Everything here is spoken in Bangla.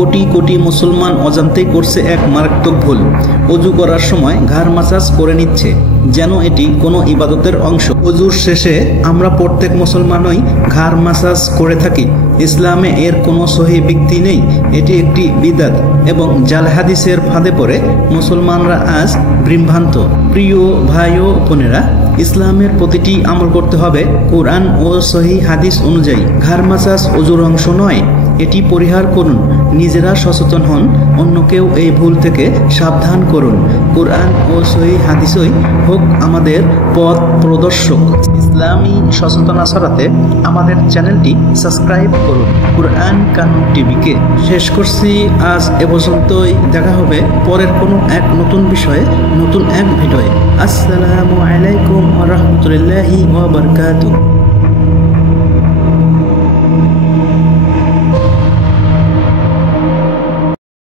কোটি কোটি মুসলমান অজান্তেই করছে এক মারাত্মক ভুল। অজু করার সময় ঘাড় মাসাজ করে নিচ্ছে যেন এটি কোনো ইবাদতের অংশ। অজুর শেষে আমরা প্রত্যেক মুসলমানই ঘাড় মাসাজ করে থাকি। ইসলামে এর কোনো সহিহ ভিত্তি নেই। এটি একটি বিদআত এবং জাল হাদিসের ফাঁদে পড়ে মুসলমানরা আজ বিভ্রান্ত। প্রিয় ভাই ও বোনেরা, ইসলামের প্রতিটি আমল করতে হবে কোরআন ও সহিহ হাদিস অনুযায়ী। ঘাড় মাসাজ অজুর অংশ নয়, এটি পরিহার করুন। নিজেরা সচেতন হন, অন্যকেও এই ভুল থেকে সাবধান করুন। কোরআন ও সহিহ হাদিসই হোক আমাদের পথ প্রদর্শক। ইসলামী সচেতনতা ছড়াতে আমাদের চ্যানেলটি সাবস্ক্রাইব করুন কোরআন কানুন টিভিকে। শেষ করছি আজ এ পর্যন্তই। দেখা হবে পরের কোনো এক নতুন বিষয়ে, নতুন এক ভিডিওয়ে। আসসালামু আলাইকুম ওয়া রাহমাতুল্লাহি ওয়া বারাকাতুহু।